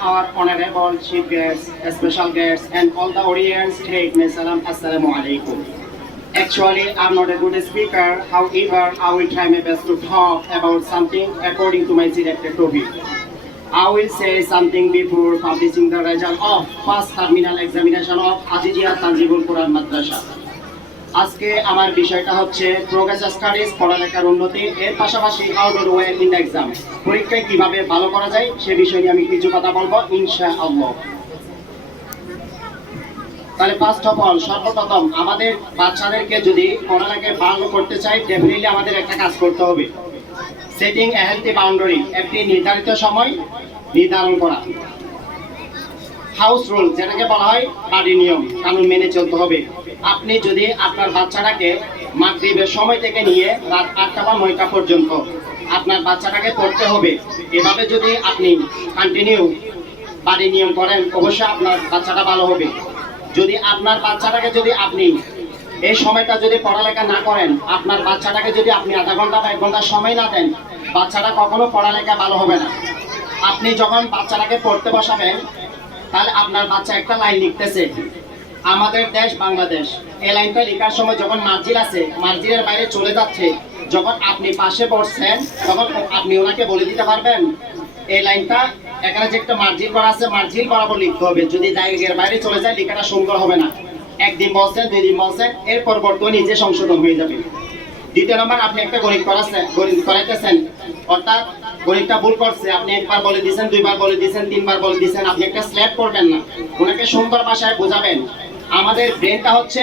our honorable chief guests, special guests, and all the audience, take me salam, assalamu alaikum. Actually, I'm not a good speaker. However, I will try my best to talk about something according to my selected topic. I will say something before publishing the result of first terminal examination of Azizia Tanzibul Quran Madrasa. আজকে আমার বিষয়টা হচ্ছে progress studies পড়ালেখার উন্নতি, এর পাশাপাশি two well in exam পরীক্ষায় কীভাবে ভালো করা যায় সে বিষয় নিয়ে আমি কিছু কথা বলব ইনশা আল্লাহ তাহলে ফার্স্ট অফ অল সর্বপ্রথম, আমাদের বাচ্চাদেরকে যদি পড়ালেখায় ভালো করতে চাই ডেফিনেটলি আমাদের একটা কাজ করতে হবে। সেটিং এ হেলথি বাউন্ডারি একটি নির্ধারিত সময় নির্ধারণ করা। হাউস রুল, যেটাকে বলা হয় বাড়ি নিয়ম, কানুন মেনে চলতে হবে। আপনি যদি আপনার বাচ্চাটাকে মাগরিবের সময় থেকে নিয়ে রাত আটটা বা নয়টা পর্যন্ত আপনার বাচ্চাটাকে পড়তে হবে, এভাবে যদি আপনি কন্টিনিউ বাড়ি নিয়ম করেন, অবশ্যই আপনার বাচ্চাটা ভালো হবে। যদি আপনার বাচ্চাটাকে যদি আপনি এই সময়টা যদি পড়ালেখা না করেন, আপনার বাচ্চাটাকে যদি আপনি আধা ঘণ্টা বা এক ঘণ্টা সময় না দেন, বাচ্চাটা কখনো পড়ালেখা ভালো হবে না। আপনি যখন বাচ্চাটাকে পড়তে বসাবেন তাহলে আপনার বাচ্চা একটা লাইন লিখতেছে, আমাদের দেশ বাংলাদেশ। এই লাইনটা লেখার সময় যখন মার্জিল আছে, মার্জিলের বাইরে চলে যাচ্ছে, যখন আপনি পাশে পড়ছেন তখন আপনি ওনাকে বলে দিতে পারবেন, এই লাইনটা এখানে যে একটা মার্জিল করা আছে, মার্জিল বরাবর লিখতে হবে। যদি জায়গার বাইরে চলে যায়, লেখাটা সুন্দর হবে না। একদিন বলছেন, দুই দিন বলছেন এর পরবর্তী নিজে সংশোধন হয়ে যাবে। দ্বিতীয় নম্বর, আপনি একটা গণিত করাচ্ছেন গণিত করাইতেছেন অর্থাৎ গণিতটা ভুল করছে। আপনি একবার বলে দিয়েছেন, দুইবার বলে দিয়েছেন, তিনবার বলে দিয়েছেন। আপনি একটা স্ল্যাপ করবেন না। ওনাকে সুন্দর ভাষায় বোঝাবেন। আমাদের ব্রেনটা হচ্ছে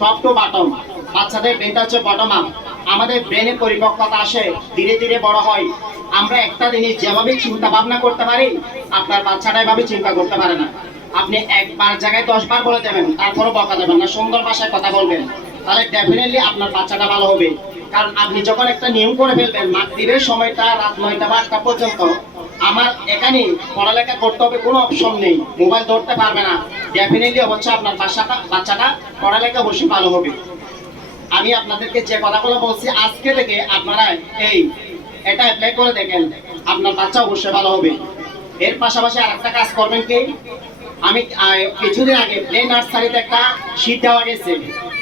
টপ টু বটম বাচ্চাদের ব্রেনটা হচ্ছে বটম আপ আমাদের ব্রেনে পরিপক্কতা আসে, ধীরে ধীরে বড় হয়। আমরা একটা জিনিস যেভাবে চিন্তা ভাবনা করতে পারি, আপনার বাচ্চাটা এভাবে চিন্তা করতে পারে না। আপনি একবার জায়গায় দশ বার বলে দেবেন, তারপরও বকা দেবেন না। সুন্দর ভাষায় কথা বলবেন। তাহলে ডেফিনেটলি আপনার বাচ্চাটা ভালো হবে। কারণ আপনি যখন একটা নিয়ম করে ফেলবেন মাতৃবের সময়টা রাত নয়টা বা আটটা পর্যন্ত, আমার এখানে পড়ালেখা করতে হবে, কোনো অপশন নেই। মোবাইল ধরতে পারবে না। ডেফিনেটলি অবশ্যই আপনার বাচ্চাটা বাচ্চাটা পড়ালেখা অবশ্যই ভালো হবে। আমি আপনাদেরকে যে কথাগুলো বলছি, আজকে থেকে আপনারা এই এটা অ্যাপ্লাই করে দেখেন, আপনার বাচ্চা অবশ্যই ভালো হবে। এর পাশাপাশি আর একটা কাজ করবেন কি? আমি কিছুদিন আগে প্লে নার্সারিতে একটা শীট দেওয়া গেছে।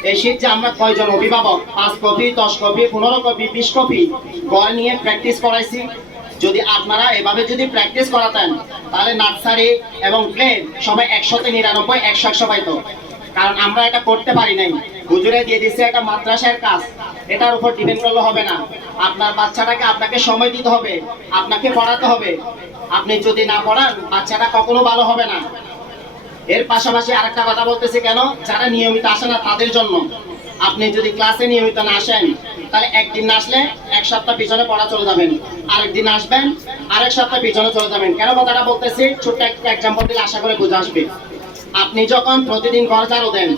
এই শীট যে আমরা কয়জন অভিভাবক? পাঁচ কপি, দশ কপি, পনেরো কপি, বিশ কপি? গড় নিয়ে প্র্যাকটিস করাইছি। যদি আপনারা এভাবে যদি প্র্যাকটিস করাতেন, তাহলে নার্সারি এবং প্লে সবাই একশোতে নিরানব্বই, একশো একশো পাইতো। কারণ আমরা এটা করতে পারি নাই। হুজুরে দিয়ে দিচ্ছে একটা মাদ্রাসার কাজ। এটার উপর ডিপেন্ড করলে হবে না। আপনার বাচ্চাটাকে আপনাকে সময় দিতে হবে, আপনাকে পড়াতে হবে। আপনি যদি না পড়ান, বাচ্চাটা কখনো ভালো হবে না। এর পাশাপাশি আরেকটা কথা বলতেছি কেন? যারা নিয়মিত আসে না, তাদের জন্য। আপনি যদি ক্লাসে নিয়মিত না আসেন, তাহলে একদিন না আসলে এক সপ্তাহ পিছনে পড়া চলে যাবেন। আরেকদিন আসবেন, আরেক সপ্তাহ পিছনে চলে যাবেন। কেন কথাটা বলতেছি? ছোট্ট একটা এক্সাম্পল দিলে আশা করে বুঝে আসবে। আপনি যখন প্রতিদিন ঘর ঝাড়ু দেন,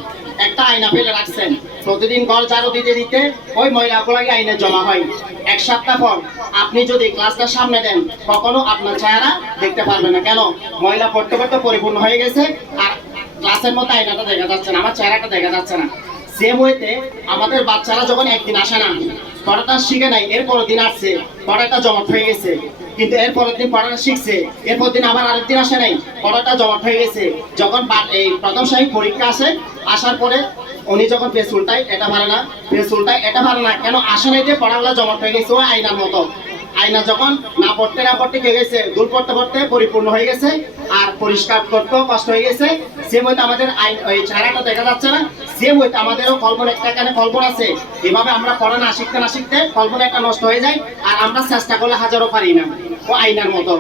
একটা আয়না ফেলে রাখছেন। প্রতিদিন ঘর ঝাড়ু দিতে দিতে ওই ময়লাগুলোকে আইনে জমা হয়। এক সপ্তাহ পর আপনি যদি ক্লাসটা সামনে দেন, কখনো আপনার চেহারা দেখতে পারবেন না। কেন? ময়লা পড়তে পড়তে পরিপূর্ণ হয়ে গেছে, আর ক্লাসের মধ্যে আয়নাটা দেখা যাচ্ছে না, আমার চেহারাটা দেখা যাচ্ছে না। সেম ওয়েতে আমাদের বাচ্চারা যখন একদিন আসে না, পড়াটা শিখে নাই এর পরের দিন আসছে, পড়াটা জমাট হয়ে গেছে। কিন্তু এর পরের দিন পড়াটা শিখছে, এরপর দিন আবার আরেকদিন আসে নাই, পড়াটা জমাট হয়ে গেছে। যখন এই প্রথম সাহেব পরীক্ষা আসে, আসার পরে উনি যখন পেস উল্টায়, এটা পারে না পেস উল্টায়, এটা পারে না, কেন আসে নাই যে পড়াগুলো জমাট হয়ে গেছে ও আয়নার মতো। আয়না যখন না পড়তে না পড়তে গেছে? দূর পড়তে পড়তে পরিপূর্ণ হয়ে গেছে আর পরিষ্কার করতেও কষ্ট হয়ে গেছে। সেম হইতে আমাদের আইন, ওই চেহারাটা দেখা যাচ্ছে না। সেম হইতে আমাদেরও কল্পনা, একটা এখানে কল্পনা আছে। এভাবে আমরা পড়া না শিখতে না শিখতে কল্পনা একটা নষ্ট হয়ে যায় আর আমরা চেষ্টা করলে হাজারও পারি না। ও আইনার মতো।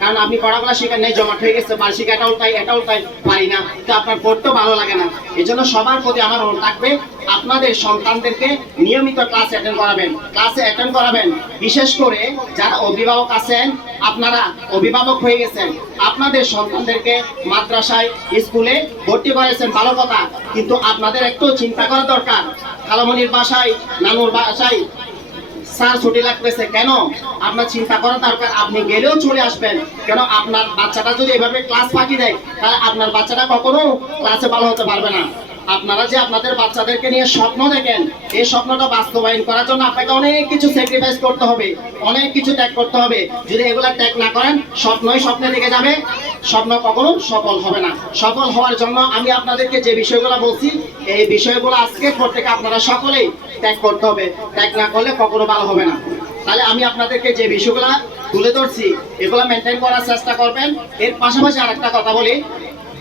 কারণ আপনি পড়াগুলো শেখার নেই জমাট হয়ে গেছে, বার্ষিক এটা উল্টাই এটা উল্টাই পারি না। তো আপনার পড়তেও ভালো লাগে না। এই সবার প্রতি আমার অনুরোধ থাকবে, আপনাদের সন্তানদেরকে নিয়মিত ক্লাস অ্যাটেন্ড করাবেন। ক্লাসে অ্যাটেন্ড করাবেন, বিশেষ করে যারা অভিভাবক আছেন, আপনারা অভিভাবক হয়ে গেছেন, আপনাদের সন্তানদেরকে মাদ্রাসায়, স্কুলে ভর্তি করেছেন, ভালো কথা। কিন্তু আপনাদের একটু চিন্তা করা দরকার। খালামনির বাসায়, নানুর বাসায় স্যার, ছুটি লাগতেছে। কেন? আপনার চিন্তা করা দরকার। আপনি গেলেও চলে আসবেন। কেন? আপনার বাচ্চাটা যদি এভাবে ক্লাস ফাঁকি দেয়, তাহলে আপনার বাচ্চাটা কখনো ক্লাসে ভালো হতে পারবে না। আপনারা যে আপনাদের বাচ্চাদেরকে নিয়ে স্বপ্ন দেখেন, এই স্বপ্নটা বাস্তবায়ন করার জন্য আপনাকে অনেক কিছু স্যাক্রিফাইস করতে হবে, অনেক কিছু ত্যাগ করতে হবে। যদি এগুলা ত্যাগ না করেন, স্বপ্নই স্বপ্নে থেকে যাবে। স্বপ্ন কখনো সফল হবে না। সফল হওয়ার জন্য আমি আপনাদেরকে যে বিষয়গুলো বলছি, এই বিষয়গুলো আজকে প্রত্যেকে আপনারা সকলেই ত্যাগ করতে হবে। ত্যাগ না করলে কখনো ভালো হবে না। তাহলে আমি আপনাদেরকে যে বিষয়গুলো তুলে ধরছি, এগুলো মেনটেন করার চেষ্টা করবেন। এর পাশাপাশি আরেকটা কথা বলি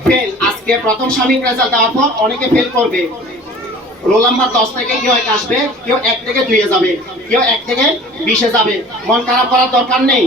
ফেল আজকে প্রথম সাময়িক রেজাল্ট দেওয়ার পর অনেকে ফেল করবে। রোল নাম্বার দশ থেকে কেউ এক আসবে, কেউ এক থেকে দুইয়ে যাবে, কেউ এক থেকে বিশে যাবে। মন খারাপ করার দরকার নেই।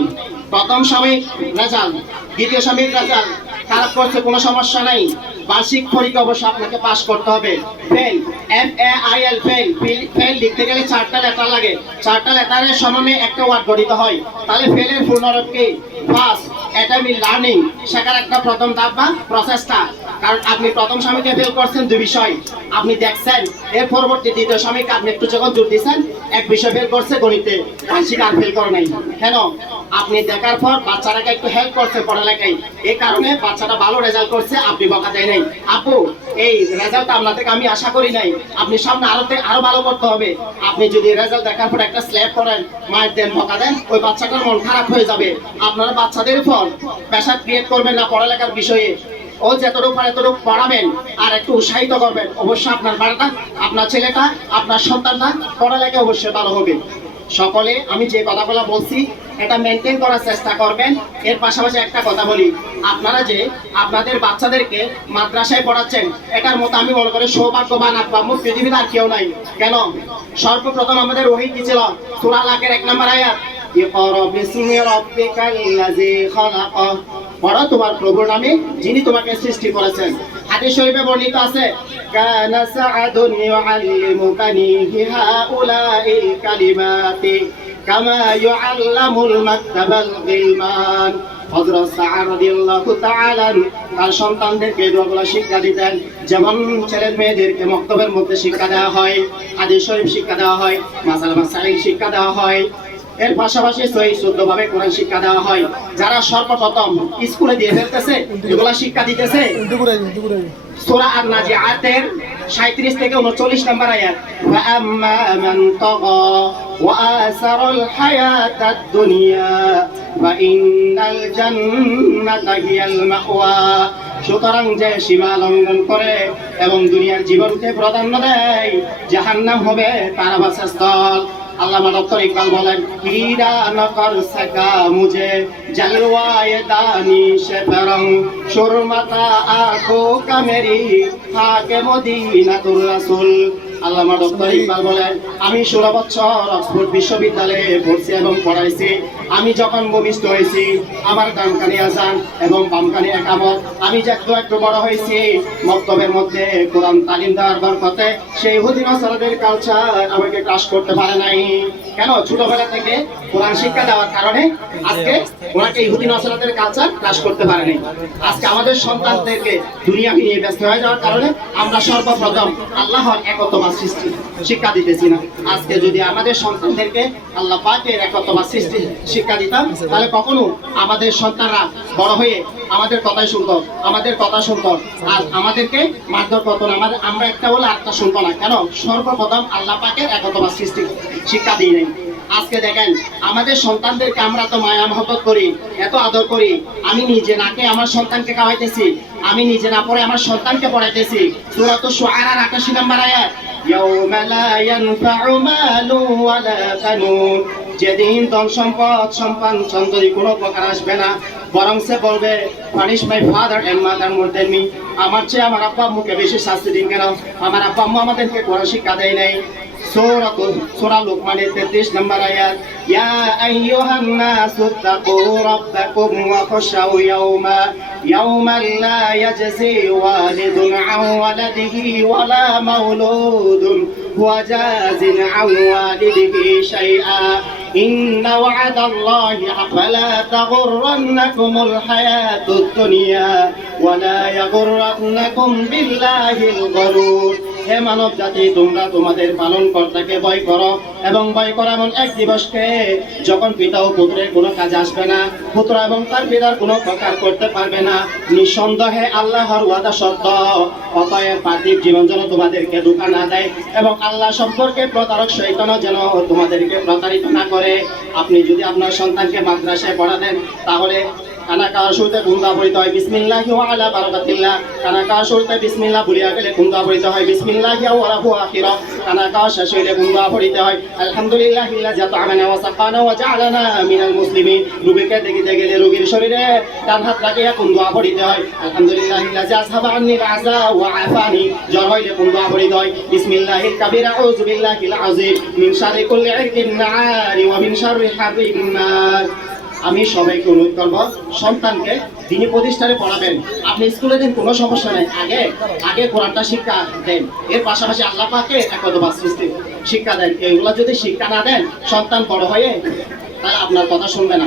প্রথম সাময়িক রেজাল্ট দ্বিতীয় সাময়িক রেজাল্ট খারাপ করছে, কোনো সমস্যা নাই। বার্ষিক পরীক্ষা অবশ্য আপনাকে পাশ করতে হবে। Fail F A I L fail fail লিখতে গেলে চারটা লেটার লাগে। চারটা লেটারের সমন্বয়ে একটা ওয়ার্ড গঠিত হয়। তাহলে ফেলের পূর্ণরূপ কি? ফার্স্ট এটা লার্নিং শেখার একটা প্রথম ধাপ বা প্রসেসটা কারণ আপনি প্রথম স্বামীকে ফেল করছেন দুই বিষয়। আপনি দেখছেন, এর পরবর্তী দ্বিতীয় স্বামীকে আপনি একটু যখন জোর দিচ্ছেন এক বিষয় ফেল করছে গণিতে। বার্ষিক আর ফেল করে নাই। কেন? আপনি দেখার পর বাচ্চাটাকে একটু হেল্প করছে পড়ালেখায়। এই কারণে বাচ্চাটা ভালো রেজাল্ট করছে, আপনি বকা দেয় নাই। আপু, এই রেজাল্ট আপনার থেকে আমি আশা করি নাই। আপনি সামনে আরও আরও ভালো করতে হবে। আপনি যদি রেজাল্ট দেখার পর একটা স্ল্যাব করেন, মায়ের দেন, বকা দেন, ওই বাচ্চাটার মন খারাপ হয়ে যাবে। আপনারা বাচ্চাদের উপর প্রেশার ক্রিয়েট করবেন না পড়ালেখার বিষয়ে। ও যতটুকু পারে ততটুকু পড়াবেন আর একটু উৎসাহিত করবেন। অবশ্যই আপনার বাড়াটা, আপনার ছেলেটা, আপনার সন্তানটা পড়ালেখা অবশ্যই ভালো হবে। সকলে, আমি যে কথাগুলো বলছি, এটা মেনটেন করার চেষ্টা করবেন। এর পাশাপাশি একটা কথা বলি, আপনারা যে আপনাদের বাচ্চাদেরকে মাদ্রাসায় পড়াচ্ছেন, এটার মতো আমি মনে করি সৌভাগ্যবান আব্বা মুখ পৃথিবীতে আর কেউ নাই। কেন? সর্বপ্রথম আমাদের ওহি কি ছিল? সুরা লাখের এক নম্বর আয়াত পড়ো তোমার প্রভুর নামে, যিনি তোমাকে সৃষ্টি করেছেন। হাদিস শরীফে বর্ণিত আছে, কানা কালিমাতি কামা ইউআল্লামুল মাকতাবাল গিলমান। হযরত সাআদ রাদিয়াল্লাহু তাআলা তার সন্তানদেরকে শিক্ষা দিতেন। যেমন ছেলের মেয়েদেরকে মক্তবের মধ্যে শিক্ষা দেওয়া হয়, হাদিস শরীফ শিক্ষা দেওয়া হয় মাসাল মাসাইল শিক্ষা দেওয়া হয়। এর পাশাপাশি সহি শুদ্ধ ভাবে কোরআন শিক্ষা দেওয়া হয়। যারা সর্বপ্রথম স্কুলে দিয়ে ফেলতেছে, এগুলা শিক্ষা দিতেছে। সূরা আর নাজিআতের 37 থেকে 39 নম্বর আয়াত হায়াতাদ দুনিয়া ওয়া ইন্নাল জান্নাতা হিয়াল মাওয়া। সুতরাং যে সীমা লঙ্ঘন করে এবং দুনিয়ার জীবনকে প্রাধান্য দেয়, জাহান্নাম হবে তার বাসস্থল আল্লামা ডক্টর ইকবাল বলেন হীরা নকর সকা মুঝে ডক্টর ইকবাল বলেন, আমি ষোলো বছর অক্সফোর্ড বিশ্ববিদ্যালয়ে পড়ছি এবং পড়াইছি। আমি যখন ভূমিষ্ঠ হয়েছি, আমার ডান কানে আসান এবং বাম কানে একামত, আমি যে একটু একটু বড় হয়েছি, মক্তবের মধ্যে কোরআন তালিম দেওয়ার বরকতে সেই হুদিন সালাদের কালচার আমাকে ক্লাস করতে পারে নাই। কেন? ছোটবেলা থেকে কোরআন শিক্ষা দেওয়ার কারণে আজকে ওনাকে ইহুদি নসরাতের কালচার ক্লাস করতে পারে নাই। আজকে আমাদের সন্তানদেরকে দুনিয়াকে নিয়ে ব্যস্ত হয়ে যাওয়ার কারণে আমরা সর্বপ্রথম আল্লাহর একত্ববাদ সৃষ্টি, শিক্ষা দিতেছি না। আজকে যদি আমাদের সন্তানদেরকে আল্লাহ পাকের একত্ববাদ সৃষ্টি শিক্ষা দিতাম তাহলে কখনো আমাদের সন্তানরা বড় হয়ে আমাদের কথাই শুনতো, আমাদের কথা শুনতো। আর আমাদেরকে মারধর করতো না। আমাদের আমরা একটা বলে আরেকটা শুনতো না। কেন? সর্বপ্রথম আল্লাহ পাকের একত্ববাদ সৃষ্টি শিক্ষা দিই নাই আজকে দেখেন, আমাদের সন্তানদেরকে আমরা তো মায়া মহব্বত করি, এত আদর করি। আমি নিজে নাকে আমার সন্তানকে খাওয়াইতেছি। আমি নিজে না পড়ে আমার সন্তানকে পড়াইতেছি। সূরাত শুআরার 81 নম্বর আয়াত, ইয়াউমা লা ইয়ানফাউ মালু ওয়ালা বানুন। যেদিন ধন সম্পদ সম্পান সন্ততি কোনো প্রকার আসবে না, বরং সে বলবে punish my father and mother more than me আমার চেয়ে আমার আব্বা আম্মুকে বেশি শাস্তি দিন কেন? আমার আব্বা আম্মু আমাদেরকে কোনো শিক্ষা দেয় নাই। سورة سورة لقمان 33 نمبر آيات. يا أيها الناس اتقوا ربكم وخشوا يوما. يوما لا يجزي والد عن ولده ولا مولود. هو جاز عن والده شيئا. إن وعد الله حق. فلا تغرنكم الحياة الدنيا ولا يغرنكم بالله الغرور. হে মানব জাতি, তোমরা তোমাদের পালন কর্তাকে ভয় করো এবং ভয় করো এমন এক দিবসকে। যখন পিতা ও পুত্রের কোনো কাজ আসবে না, পুত্র এবং তার পিতার কোনো প্রকার করতে পারবে না, নিঃসন্দেহে আল্লাহর ওয়াদা সত্য। অতএব পার্থিব জীবন যেন তোমাদেরকে ধোকা না দেয় এবং আল্লাহ সম্পর্কে প্রতারক শৈতন যেন তোমাদেরকে প্রতারিত না করে। আপনি যদি আপনার সন্তানকে মাদ্রাসায় পড়াতেন, তাহলে কানাকার শুরুতে গুন্দা পড়িতে হয়। বিসমিল্লাহি পড়িতে হয়। আলহামদুলিল্লাহি আল্লাযী আত'আমানা ওয়া সাকানা ওয়া জা'ালানা মিনাল রোগীর শরীরে ডান হাত লাগিয়া গুন্দা পড়িতে হয়। আলহামদুলিল্লাহি আল্লাযী আসহাবা আন্নি আযা ওয়া আফানি। জ্বর হইলে গুন্দা পড়িতে হয়। বিসমিল্লাহিল কাবীর আউযু বিল্লাহিল আযীম। মিন শাররি কুল্লি ইরকিন আমি সবাইকে অনুরোধ করব, সন্তানকে তিনি প্রতিষ্ঠানে পড়াবেন, আপনি স্কুলে দিন, কোনো সমস্যা নেই। আগে আগে কোরআনটা শিক্ষা দেন। এর পাশাপাশি আল্লাহ পাকে একদবা সৃষ্টি শিক্ষা দেন। এগুলো যদি শিক্ষা না দেন, সন্তান বড় হয়ে তাহলে আপনার কথা শুনবে না।